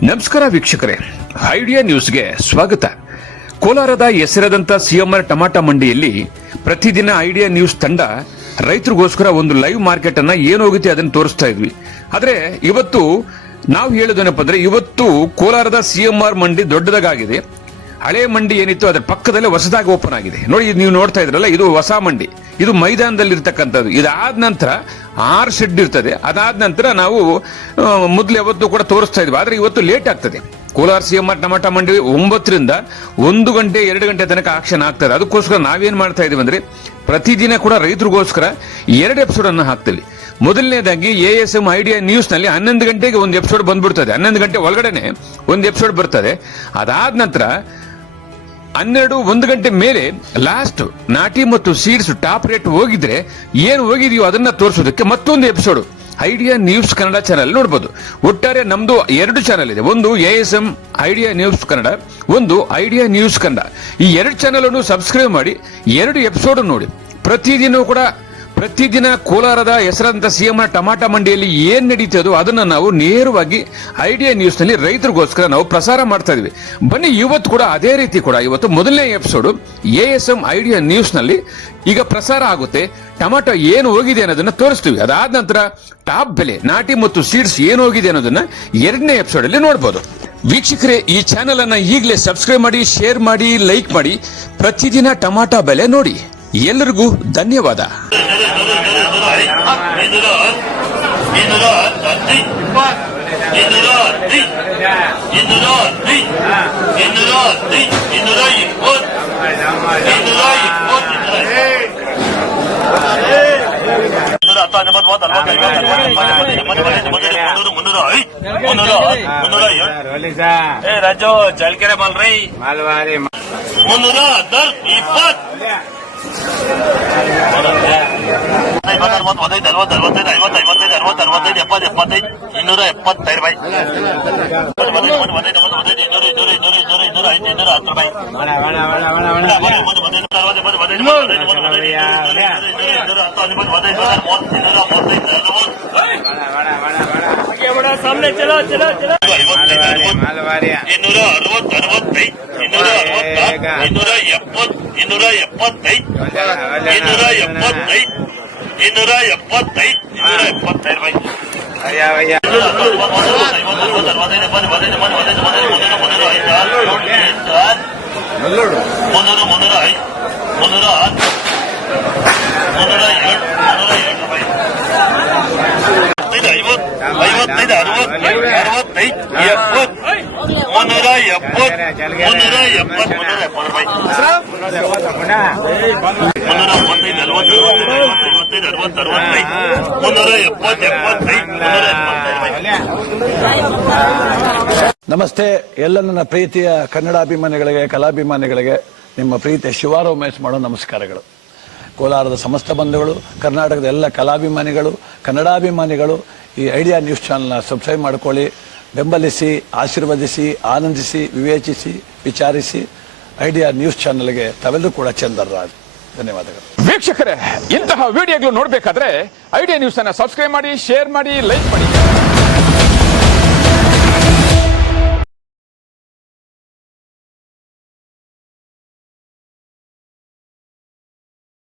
ನಮಸ್ಕಾರ ವೀಕ್ಷಕರೇ, ಐಡಿಯಾ ನ್ಯೂಸ್ಗೆ ಸ್ವಾಗತ. ಕೋಲಾರದ ಹೆಸರಾದಂತ ಸಿಎಂಆರ್ ಟಮಾಟಾ ಮಂಡಿಯಲ್ಲಿ ಪ್ರತಿದಿನ ಐಡಿಯಾ ನ್ಯೂಸ್ ತಂಡ ರೈತರಿಗೋಸ್ಕರ ಒಂದು ಲೈವ್ ಮಾರ್ಕೆಟ್ ಅನ್ನ ಏನೋಗುತ್ತೆ ಅದನ್ನು ತೋರಿಸ್ತಾ ಇದ್ವಿ. ಆದ್ರೆ ಇವತ್ತು ನಾವು ಹೇಳೋದೇನಪ್ಪ ಅಂದ್ರೆ, ಇವತ್ತು ಕೋಲಾರದ ಸಿಎಂಆರ್ ಮಂಡಿ ದೊಡ್ಡದಾಗಿದೆ. ಹಳೆ ಮಂಡಿ ಏನಿತ್ತು ಅದರ ಪಕ್ಕದಲ್ಲೇ ಹೊಸದಾಗಿ ಓಪನ್ ಆಗಿದೆ. ನೋಡಿ, ನೀವು ನೋಡ್ತಾ ಇದ್ರಲ್ಲ, ಇದು ಹೊಸ ಮಂಡಿ. ಇದು ಮೈದಾನದಲ್ಲಿ ಇರ್ತಕ್ಕಂಥದ್ದು. ಇದಾದ ನಂತರ 6 ಶೆಡ್ ಇರ್ತದೆ. ಅದಾದ ನಂತರ ನಾವು ಮೊದಲು ಯಾವತ್ತು ಕೂಡ ತೋರಿಸ್ತಾ ಇದ್ವಿ. ಆದ್ರೆ ಇವತ್ತು ಲೇಟ್ ಆಗ್ತದೆ. ಕೋಲಾರ ಸಿಎಂಆರ್ ಟಮಾಟಾ ಮಂಡಿ 9 ರಿಂದ 1 ಗಂಟೆ 2 ಗಂಟೆ ತನಕ ಆಕ್ಷನ್ ಆಗ್ತದೆ. ಅದಕ್ಕೋಸ್ಕರ ನಾವೇನ್ ಮಾಡ್ತಾ ಇದೀವಿ ಅಂದ್ರೆ, ಪ್ರತಿದಿನ ಕೂಡ ರೈತರಿಗೋಸ್ಕರ 2 ಎಪಿಸೋಡ್ ಅನ್ನು ಹಾಕ್ತೀವಿ. ಮೊದಲನೇದಾಗಿ ASM ಐಡಿಯಾ ನ್ಯೂಸ್ ನಲ್ಲಿ 11 ಗಂಟೆಗೆ ಒಂದು ಎಪಿಸೋಡ್ ಬಂದ್ಬಿಡ್ತದೆ. 11 ಗಂಟೆ ಒಳಗಡೆನೆ ಒಂದು ಎಪಿಸೋಡ್ ಬರ್ತದೆ. ಅದಾದ ನಂತರ 1 ಗಂಟೆ ಮೇಲೆ ಲಾಸ್ಟ್ ನಾಟಿ ಮತ್ತು ಸೀಡ್ಸ್ ಟಾಪ್ ರೇಟ್ ಹೋಗಿದ್ರೆ ಏನು ಹೋಗಿದೆಯೋ ಅದನ್ನ ತೋರಿಸೋದಕ್ಕೆ ಮತ್ತೊಂದು episode idea news Kannada channel ನೋಡಬಹುದು. ಒಟ್ಟಾರೆ ನಮ್ದು 2 ಚಾನಲ್ ಇದೆ. ಒಂದು ASM ಐಡಿಯಾ ನ್ಯೂಸ್ ಕನ್ನಡ, ಒಂದು ಐಡಿಯಾ ನ್ಯೂಸ್ ಕನ್ನಡ. ಈ 2 ಚಾನಲ್ ಅನ್ನು ಸಬ್ಸ್ಕ್ರೈಬ್ ಮಾಡಿ 2 ಎಪಿಸೋಡ್ ನೋಡಿ. ಪ್ರತಿದಿನ ಕೋಲಾರದ ಹೆಸರಾದಂತ ಸಿಎಂಆರ್ ಟಮಾಟಾ ಮಂಡಿಯಲ್ಲಿ ಏನ್ ನಡೀತದೋ ಅದನ್ನ ನಾವು ನೇರವಾಗಿ ಐಡಿಯಾ ನ್ಯೂಸ್ ನಲ್ಲಿ ರೈತರಿಗೋಸ್ಕರ ನಾವು ಪ್ರಸಾರ ಮಾಡ್ತಾ ಇದೀವಿ. ಬನ್ನಿ, ಇವತ್ತು ಕೂಡ ಅದೇ ರೀತಿ ಕೂಡ ಇವತ್ತು ಮೊದಲನೇ ಎಪಿಸೋಡ್ ASM ಐಡಿಯಾ ನ್ಯೂಸ್ ನಲ್ಲಿ ಈಗ ಪ್ರಸಾರ ಆಗುತ್ತೆ. ಟೊಮಾಟೊ ಏನು ಹೋಗಿದೆ ಅನ್ನೋದನ್ನ ತೋರಿಸ್ತೀವಿ. ಅದಾದ ನಂತರ ಟಾಪ್ ಬೆಲೆ, ನಾಟಿ ಮತ್ತು ಸೀಡ್ಸ್ ಏನು ಹೋಗಿದೆ ಅನ್ನೋದನ್ನ 2ನೇ ಎಪಿಸೋಡ್ ಅಲ್ಲಿ ನೋಡಬಹುದು. ವೀಕ್ಷಕರೇ, ಈ ಚಾನೆಲ್ ಅನ್ನ ಈಗಲೇ ಸಬ್ಸ್ಕ್ರೈಬ್ ಮಾಡಿ, ಶೇರ್ ಮಾಡಿ, ಲೈಕ್ ಮಾಡಿ. ಪ್ರತಿದಿನ ಟೊಮಾಟೊ ಬೆಲೆ ನೋಡಿ. ಎಲ್ಲರಿಗೂ ಧನ್ಯವಾದ. ರಾಜು ಚಳ್ಕೆರೆ ಮಾಲ್ರಿ ಮಾಲ್ವಾರಿ 260 ಚಲೋ ಚಲೋ ಚಲೋ 370 ನಮಸ್ತೆ ಎಲ್ಲ ನನ್ನ ಪ್ರೀತಿಯ ಕನ್ನಡಾಭಿಮಾನಿಗಳಿಗೆ, ಕಲಾಭಿಮಾನಿಗಳಿಗೆ ನಿಮ್ಮ ಪ್ರೀತಿಯ ಶಿವಾರ ಉಮೇಶ್ ಮಾಡೋ ನಮಸ್ಕಾರಗಳು. ಕೋಲಾರದ ಸಮಸ್ತ ಬಂಧುಗಳು, ಕರ್ನಾಟಕದ ಎಲ್ಲ ಕಲಾಭಿಮಾನಿಗಳು, ಕನ್ನಡಾಭಿಮಾನಿಗಳು ಈ ಐಡಿಯಾ ನ್ಯೂಸ್ ಚಾನಲ್ನ ಸಬ್ಸ್ಕ್ರೈಬ್ ಮಾಡ್ಕೊಳ್ಳಿ, ಬೆಂಬಲಿಸಿ, ಆಶೀರ್ವದಿಸಿ, ಆನಂದಿಸಿ, ವಿವೇಚಿಸಿ, ವಿಚಾರಿಸಿ. ಐಡಿಯಾ ನ್ಯೂಸ್ ಚಾನಲ್ಗೆ ತಾವೆಲ್ಲರೂ ಕೂಡ ಚಂದರ್ರಾಜ್. ಧನ್ಯವಾದಗಳು. ವೀಕ್ಷಕರೇ, ಇಂತಹ ವಿಡಿಯೋಗಳು ನೋಡಬೇಕಾದ್ರೆ ಐಡಿಯಾ ನ್ಯೂಸ್ ಅನ್ನ ಸಬ್ಸ್ಕ್ರೈಬ್ ಮಾಡಿ, ಶೇರ್ ಮಾಡಿ, ಲೈಕ್ ಮಾಡಿ.